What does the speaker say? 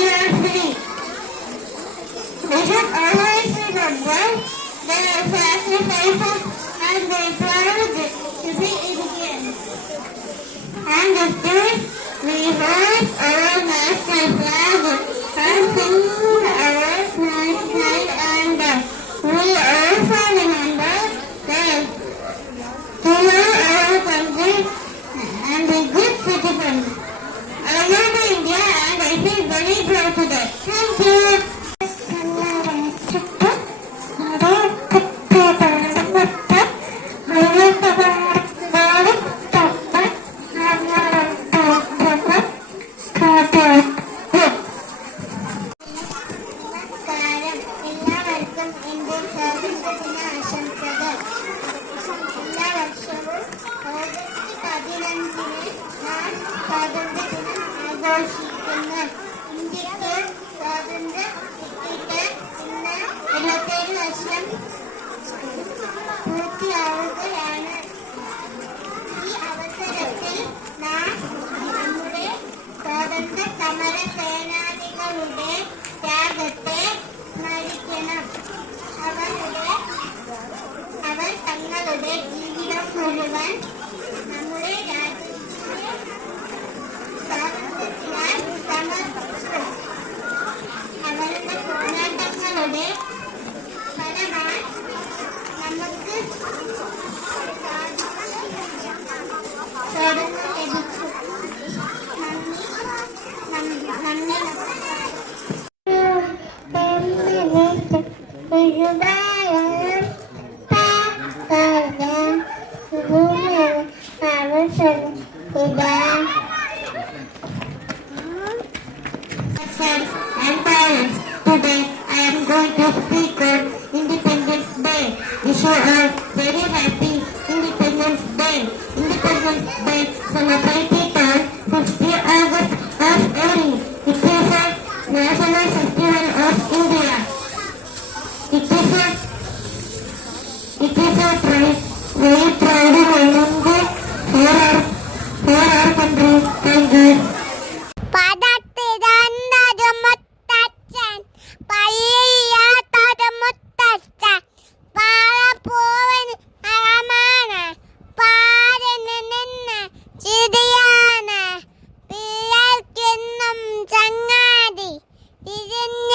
we are free. We should always remember there are sacrifices and we are proud to be Indian. And with this, we raise our national flag and sing our national anthem. We also remember that to love our country and be good citizens. I love India and I feel very proud today. Thank you. പൂർത്തിയാവുകയാണ്. ഈ അവസരത്തിൽ നാം നമ്മുടെ സ്വാതന്ത്ര്യ സമര സേനാനികളുടെ ത്യാഗത്തെ സ്മരിക്കണം. അവർ തങ്ങളുടെ ജീവിതം മുഴുവൻ നമ്മുടെ രാജ്യത്തിന്റെ സ്വാതന്ത്ര്യത്തിനായി സമർപ്പിച്ചു. അവരുടെ പോരാട്ടങ്ങളുടെ ഫലമായി നമുക്ക് സ്വാതന്ത്ര്യം ലഭിച്ചു. And parents, today I am going to speak on Independence Day. Wish you all very happy Independence Day. Independence Day celebrated on 15th August of every. It is a national festival of India. It is a very proud moment for our country. Thank you. ചങ്ങാതി തിരിഞ്ഞ